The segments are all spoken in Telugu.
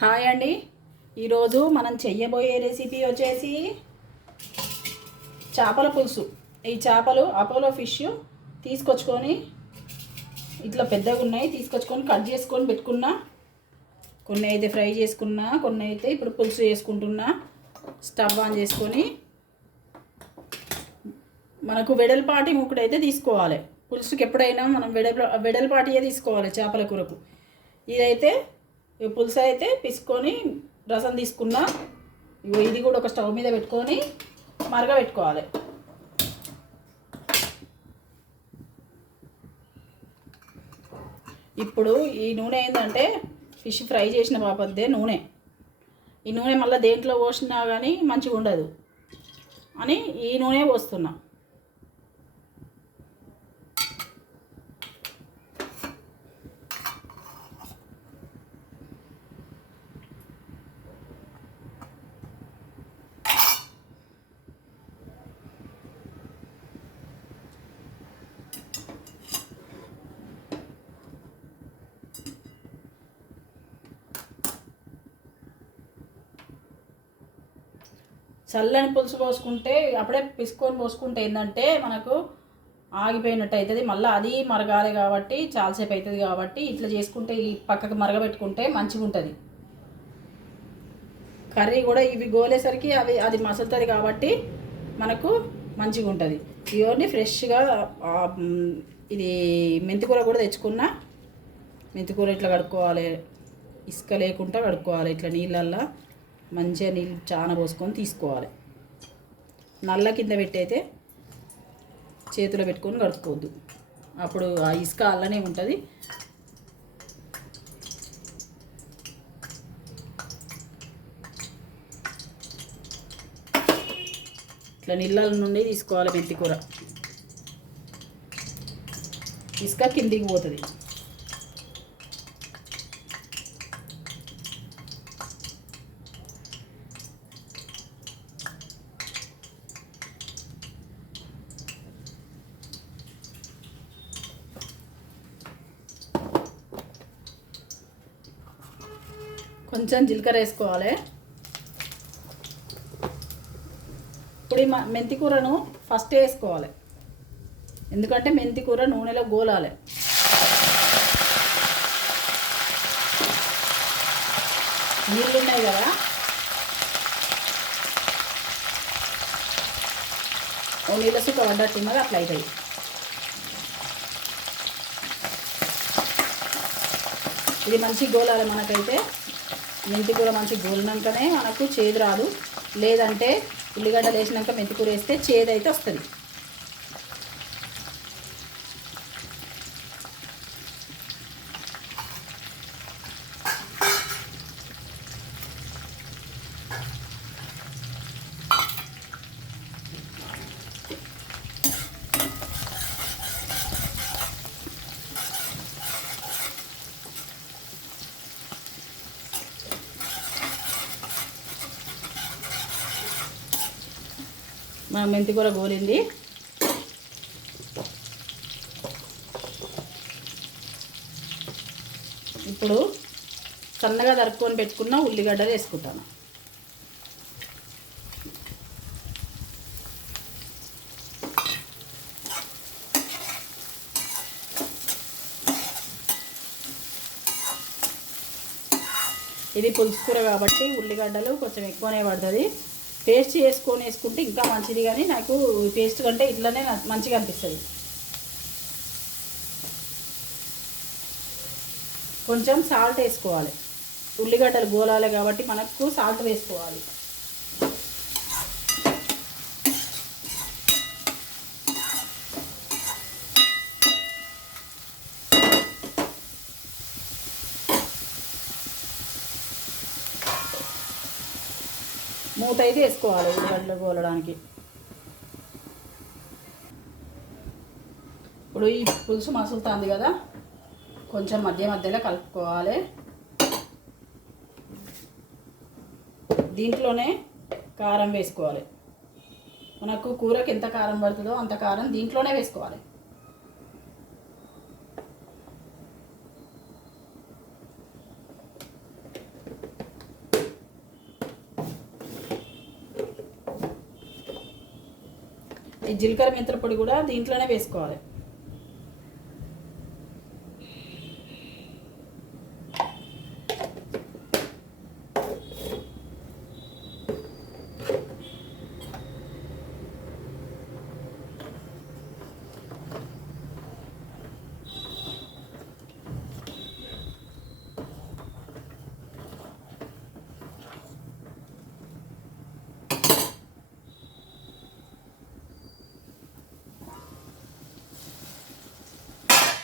హాయ్ అండి. ఈరోజు మనం చెయ్యబోయే రెసిపీ వచ్చేసి చేపల పులుసు. ఈ చేపలు అపోలో ఫిష్ తీసుకొచ్చుకొని ఇట్లా పెద్దగా ఉన్నాయి, తీసుకొచ్చుకొని కట్ చేసుకొని పెట్టుకున్నా. కొన్ని అయితే ఫ్రై చేసుకున్నా, కొన్ని అయితే ఇప్పుడు పులుసు చేసుకుంటున్నా. స్టవ్ ఆన్ చేసుకొని మనకు వెడల్పాటి ముక్కుడు అయితే తీసుకోవాలి. పులుసుకి ఎప్పుడైనా మనం వెడల్పాటియే తీసుకోవాలి చేపల కూరకు. ఇదైతే పులుసు అయితే పిసుకొని రసం తీసుకున్నా. ఇది కూడా ఒక స్టవ్ మీద పెట్టుకొని మరగబెట్టుకోవాలి. ఇప్పుడు ఈ నూనె ఏంటంటే ఫిష్ ఫ్రై చేసిన బాపద్దే నూనె. ఈ నూనె మళ్ళీ దేంట్లో పోసినా కానీ మంచిగా ఉండదు అని ఈ నూనె పోస్తున్నా. చల్లని పులుసు పోసుకుంటే అప్పుడే పిసుకొని పోసుకుంటే ఏంటంటే మనకు ఆగిపోయినట్టు అవుతుంది. మళ్ళీ అది మరగాలి కాబట్టి చాలాసేపు అవుతుంది. కాబట్టి ఇట్లా చేసుకుంటే ఈ పక్కకు మరగబెట్టుకుంటే మంచిగా ఉంటుంది. కర్రీ కూడా ఇవి గోలేసరికి అది మసులుతుంది కాబట్టి మనకు మంచిగా ఉంటుంది. ఇవన్నీ ఫ్రెష్గా ఇది మెంతికూర కూడా తెచ్చుకున్నా. మెంతికూర ఇట్లా కడుక్కోవాలి, ఇసుక లేకుండా కడుక్కోవాలి. ఇట్లా నీళ్ళల్లో మంచిగా నీళ్ళు చాలా పోసుకొని తీసుకోవాలి. నల్ల కింద పెట్టి అయితే చేతిలో పెట్టుకొని కడుక్కోవద్దు, అప్పుడు ఆ ఇసుక అల్లనే ఉంటుంది. ఇట్లా నీళ్ళ నుండి తీసుకోవాలి మెంతికూర. ఇసుక కిందికి పోతుంది. కొంచెం జీలకర్ర వేసుకోవాలి. ఇప్పుడు ఈ మెంతికూరను ఫస్ట్ వేసుకోవాలి, ఎందుకంటే మెంతికూర నూనెలో గోలాలి. నీళ్ళు ఉన్నాయి కదా, ఓ నీళ్ళ సుక్క పడ్డట్టున్నది అట్లా అవుతుంది. ఇది మంచిగా గోలాలి. మనకైతే మెంతికూర మంచిగా గోలినాకనే మనకు చేదు రాదు. లేదంటే ఉల్లిగడ్డలు వేసినాక మెంతికూర వేస్తే చేదు అయితే వస్తుంది. మన మెంతికూర గోలింది. ఇప్పుడు సన్నగా తరుక్కొని పెట్టుకున్న ఉల్లిగడ్డలు వేసుకుంటాను. ఇది పులుసు కూర కాబట్టి ఉల్లిగడ్డలు కొంచెం ఎక్కువనే పడుతుంది. పేస్ట్ చేసుకొని వేసుకుంటే ఇంకా మంచిది, కానీ నాకు పేస్ట్ కంటే ఇట్లనే మంచిగా అనిపిస్తుంది. కొంచెం సాల్ట్ వేసుకోవాలి. ఉల్లిగడ్డలు గోలాలి కాబట్టి మనకు సాల్ట్ వేసుకోవాలి. మూత అయితే వేసుకోవాలి ఉల్లిగడ్డలు గోలడానికి. ఇప్పుడు ఈ పులుసు మసులుతుంది కదా, కొంచెం మధ్య మధ్యలో కలుపుకోవాలి. దీంట్లోనే కారం వేసుకోవాలి. మనకు కూరకి ఎంత కారం పడుతుందో అంత కారం దీంట్లోనే వేసుకోవాలి. ఈ జీలకర్ర మెంతుల పొడి కూడా దీంట్లోనే వేసుకోవాలి.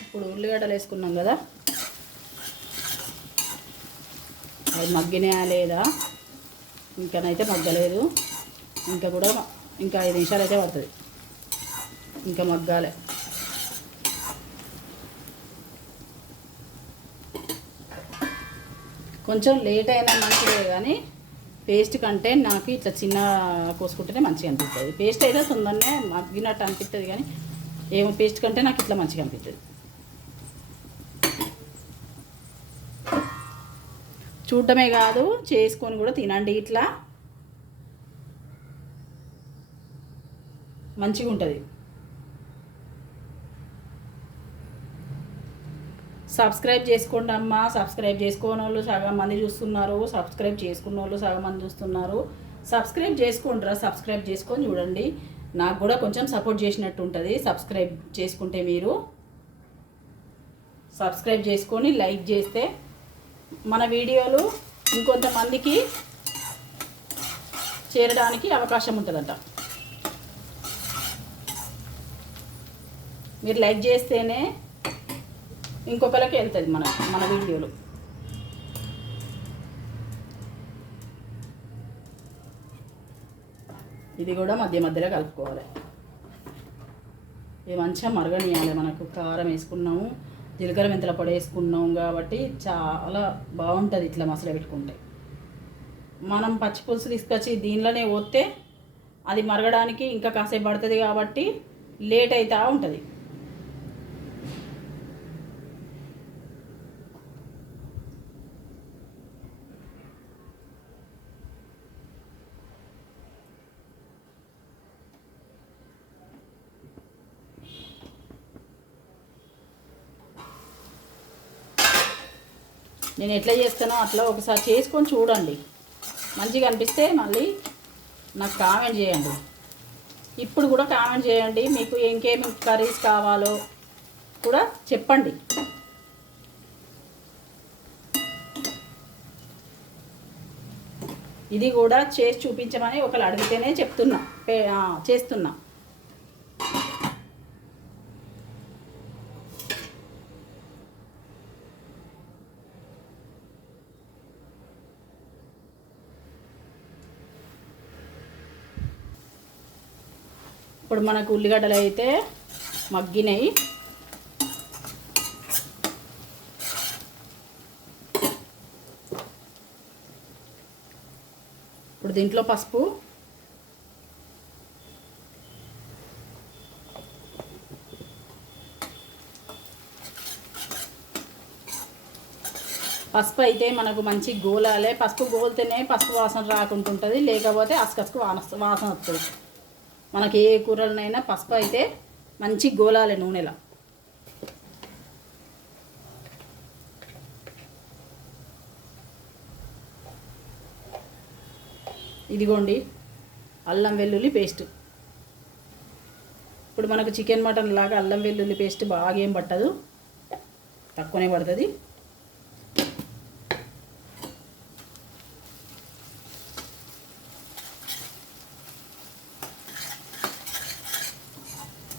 ఇప్పుడు ఉల్లిగడ్డలు వేసుకున్నాం కదా, అది మగ్గినా లేదా, ఇంకానైతే మగ్గలేదు, ఇంకా 5 నిమిషాలు అయితే పడుతుంది, ఇంకా మగ్గాలి. కొంచెం లేట్ అయినా మంచిదే, కానీ పేస్ట్ కంటే నాకు ఇట్లా చిన్న కోసుకుంటేనే మంచిగా అనిపిస్తుంది. పేస్ట్ అయితే తొందరనే మగ్గినట్టు అనిపిస్తుంది, కానీ ఏమో పేస్ట్ కంటే నాకు ఇట్లా మంచిగా అనిపిస్తుంది. చూడటమే కాదు, చేసుకొని కూడా తినండి. ఇట్లా మంచిగా ఉంటుంది. సబ్స్క్రైబ్ చేసుకోండి అమ్మ. సబ్స్క్రైబ్ చేసుకోని వాళ్ళు సగం మంది చూస్తున్నారు, సబ్స్క్రైబ్ చేసుకున్న వాళ్ళు సగం మంది చూస్తున్నారు. సబ్స్క్రైబ్ చేసుకుంటారా? సబ్స్క్రైబ్ చేసుకొని చూడండి, నాకు కూడా కొంచెం సపోర్ట్ చేసినట్టు ఉంటుంది. సబ్స్క్రైబ్ చేసుకుంటే మీరు సబ్స్క్రైబ్ చేసుకొని లైక్ చేస్తే మన వీడియోలు ఇంకొంతమందికి చేరడానికి అవకాశం ఉంటుందంట. మీరు లైక్ చేస్తేనే ఇంకొకరికి వెళ్తుంది మన వీడియోలు. ఇది కూడా మధ్య మధ్యలో కలుపుకోవాలి. ఇది మంచిగా మరగనియాలి. మనకు కారం వేసుకున్నాము, జీలకర్ర మెంతుల పొడి వేసుకున్నాం కాబట్టి చాలా బాగుంటుంది ఇట్లా మసాలా పెట్టుకుంటే. మనం పచ్చిపులుసు తీసుకొచ్చి దీనిలోనే పోస్తే అది మరగడానికి ఇంకా కాసేపు పడుతుంది, కాబట్టి లేట్ అవుతూ ఉంటుంది. నేను ఎట్లా చేస్తానో అట్లా ఒకసారి చేసుకొని చూడండి. మంచిగా అనిపిస్తే మళ్ళీ నాకు కామెంట్ చేయండి. ఇప్పుడు కూడా కామెంట్ చేయండి, మీకు ఇంకేమి కర్రీస్ కావాలో కూడా చెప్పండి. ఇది కూడా చేసి చూపించమని ఒకరు అడిగితేనే చేస్తున్నా. ఇప్పుడు మనకు ఉల్లిగడ్డలు అయితే మగ్గినాయి. ఇప్పుడు దీంట్లో పసుపు, పసుపు అయితే మనకు మంచి గోలాలే. పసుపు గోలితేనే పసుపు వాసన రాకుంటుంటుంది, లేకపోతే అసకసకు వాసన వస్తుంది. మనకి ఏ కూరలనైనా పసుపు అయితే మంచి గోలాలి నూనెలా. ఇదిగోండి అల్లం వెల్లుల్లి పేస్ట్. ఇప్పుడు మనకు చికెన్ మటన్ లాగా అల్లం వెల్లుల్లి పేస్ట్ బాగా ఏం పట్టదు, తక్కువనే పడుతుంది.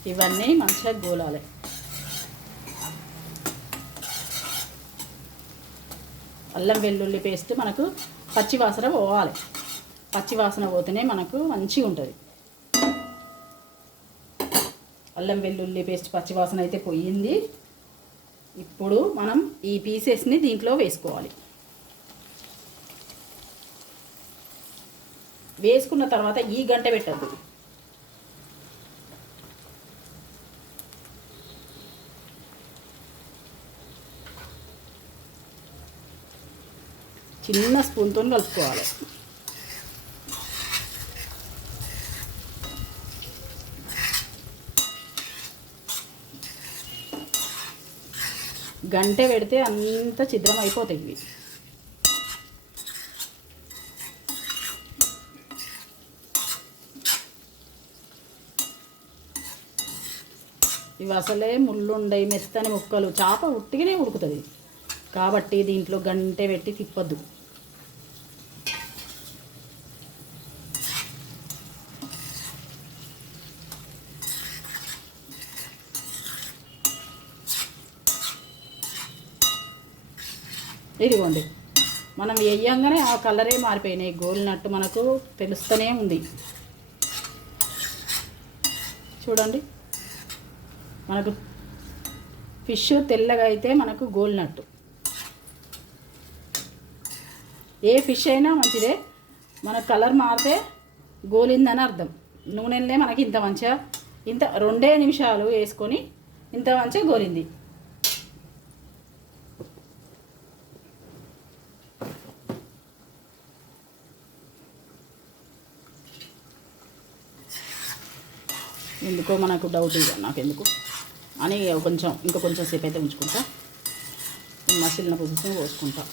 ఇవన్నీ మంచిగా గోలాలి. అల్లం వెల్లుల్లి పేస్ట్ మనకు పచ్చివాసన పోవాలి. పచ్చివాసన పోతేనే మనకు మంచిగా ఉంటుంది. అల్లం వెల్లుల్లి పేస్ట్ పచ్చివాసన అయితే పోయింది. ఇప్పుడు మనం ఈ పీసెస్ని దీంట్లో వేసుకోవాలి. వేసుకున్న తర్వాత ఈ గంట పెట్టద్దు. చిన్న స్పూన్తో కలుపుకోవాలి. గంట పెడితే అంత ఛిద్రం అయిపోతాయి ఇవి. ఇవి అసలే ముళ్ళు ఉండయి, మెత్తని ముక్కలు. చేప ఉట్టిగానే ఉడుకుతుంది కాబట్టి దీంట్లో గంట పెట్టి తిప్పొద్దు. ఇదిగోండి, మనం వేయంగానే ఆ కలరే మారిపోయినాయి. గోలినట్టు మనకు తెలుస్తూనే ఉంది. చూడండి, మనకు ఫిష్ తెల్లగా అయితే మనకు గోలినట్టు. ఏ ఫిష్ అయినా మంచిదే, మన కలర్ మారితే గోలిందని అర్థం. నూనెలనే మనకి ఇంత మంచిగా, ఇంత 2 నిమిషాలు వేసుకొని ఇంత మంచిగా గోలింది. ఎందుకో మనకు డౌట్ ఇక నాకెందుకు అని ఇంకా కొంచెం సేపు అయితే ఉంచుకుంటా. మసిలిన పొజిషన్ పోసుకుంటా.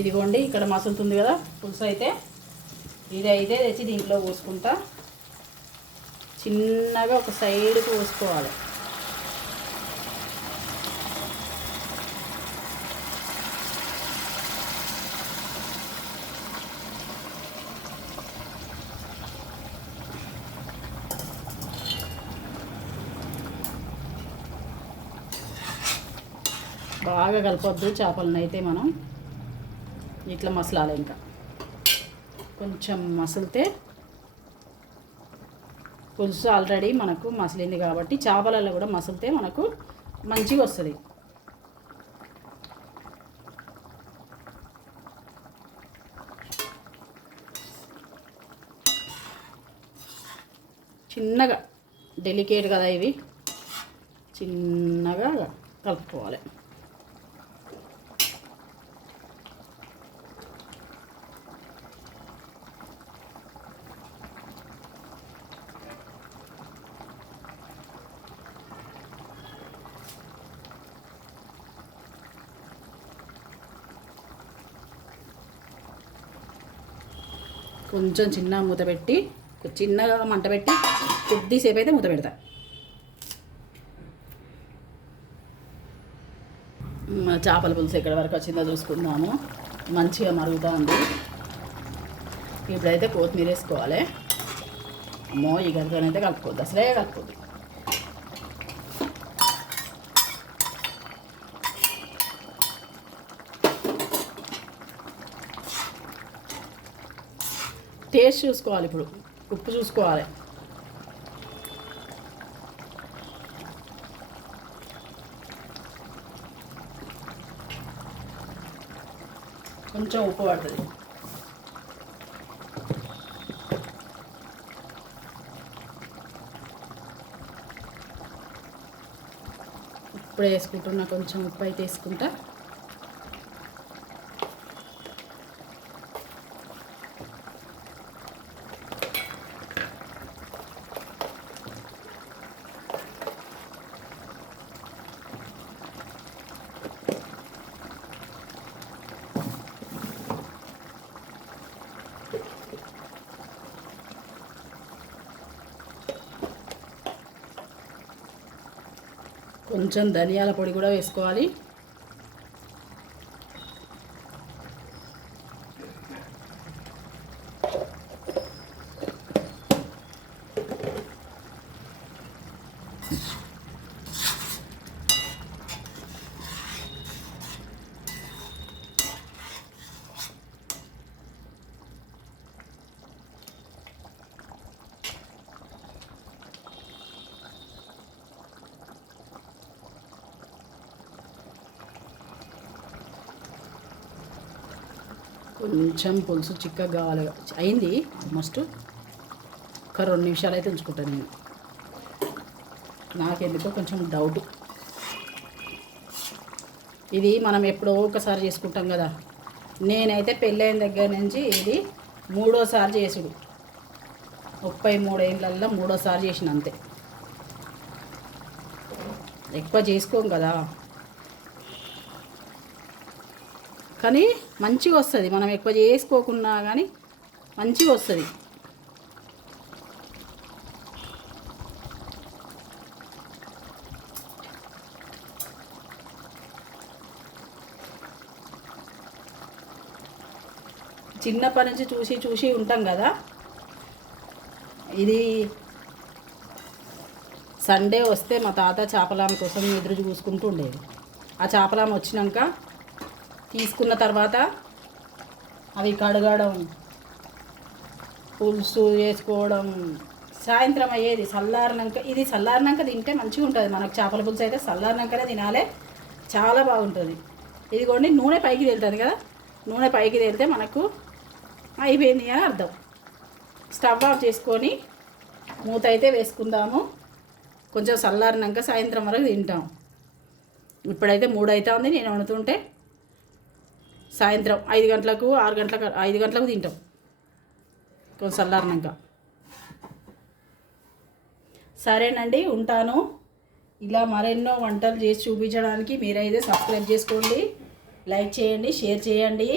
ఇదిగోండి, ఇక్కడ మసులుతుంది కదా పులుసు అయితే. ఇది అయితే తెచ్చి దీంట్లో పోసుకుంటా. చిన్నగా ఒక సైడ్కి పోసుకోవాలి. బాగా కలపొద్దు చేపలను అయితే. మనం ఇట్లా మసలాలి. ఇంకా కొంచెం మసిలితే, పులుసు ఆల్రెడీ మనకు మసిలింది కాబట్టి చేపలలో కూడా మసిలితే మనకు మంచిగా వస్తుంది. చిన్నగా డెలికేట్ కదా ఇవి, చిన్నగా కలుపుకోవాలి. కొంచెం చిన్న మూత పెట్టి, చిన్నగా మంట పెట్టి కొద్దిసేపు అయితే మూత పెడతా. చేపల పులుసు ఎక్కడి వరకు వచ్చిందో చూసుకుందాము. మంచిగా మరుగుతూ ఉంది. ఇప్పుడైతే కొత్తిమీర వేసుకోవాలి. అమ్మో, ఈ గరిటెనైతే కలుపుకోవద్దు, అసలే కలుపుకోవద్దు. టేస్ట్ చూసుకోవాలి. ఇప్పుడు ఉప్పు చూసుకోవాలి. కొంచెం ఉప్పు పడుతుంది. ఇప్పుడు వేసుకుంటున్నా, కొంచెం ఉప్పు అయితే వేసుకుంటా. కొంచెం ధనియాల పొడి కూడా వేసుకోవాలి. కొంచెం పులుసు చిక్కగా కావాలి. అయింది ఆల్మోస్ట్. ఒక 2 నిమిషాలు అయితే ఉంచుకుంటాను నేను. నాకెందుకో కొంచెం డౌట్, ఇది మనం ఎప్పుడో ఒకసారి చేసుకుంటాం కదా. నేనైతే పెళ్ళైన దగ్గర నుంచి ఇది 3వ సారి చేసుడు. 33 ఏళ్ళల్లో 3వ సారి చేసిన అంతే. ఎక్కువ చేసుకోం కదా, కానీ మంచిగా వస్తుంది. మనం ఎక్కువ చేసుకోకున్నా కానీ మంచిగా వస్తుంది. చిన్నప్పటి నుంచి చూసి చూసి ఉంటాం కదా. ఇది సండే వస్తే మా తాత చేపలామ కోసం ఎదురు చూసుకుంటూ ఉండేది. ఆ చేపలామ వచ్చినాక తీసుకున్న తర్వాత అవి కడగడం, పులుసు వేసుకోవడం, సాయంత్రం అయ్యేది. చల్లారినాక, ఇది చల్లారినాక తింటే మంచిగా ఉంటుంది. మనకు చేపల పులుసు అయితే చల్లారినాకనే తినాలి, చాలా బాగుంటుంది. ఇదిగోండి నూనె పైకి తేలుతుంది కదా. నూనె పైకి తేలితే మనకు అయిపోయింది అని అర్థం. స్టవ్ ఆఫ్ చేసుకొని మూత అయితే వేసుకుందాము. కొంచెం చల్లారినాక సాయంత్రం వరకు తింటాం. ఇప్పుడైతే 3 అవుతా ఉంది నేను వండుతుంటే. సాయంత్రం 5 గంటలకు 6 గంటలకు 5 గంటలకు తింటాం కొంచెం చల్లారినాక. సరేనండి, ఉంటాను. ఇలా మరెన్నో వంటలు చేసి చూపించడానికి మీరైతే సబ్స్క్రైబ్ చేసుకోండి, లైక్ చేయండి, షేర్ చేయండి.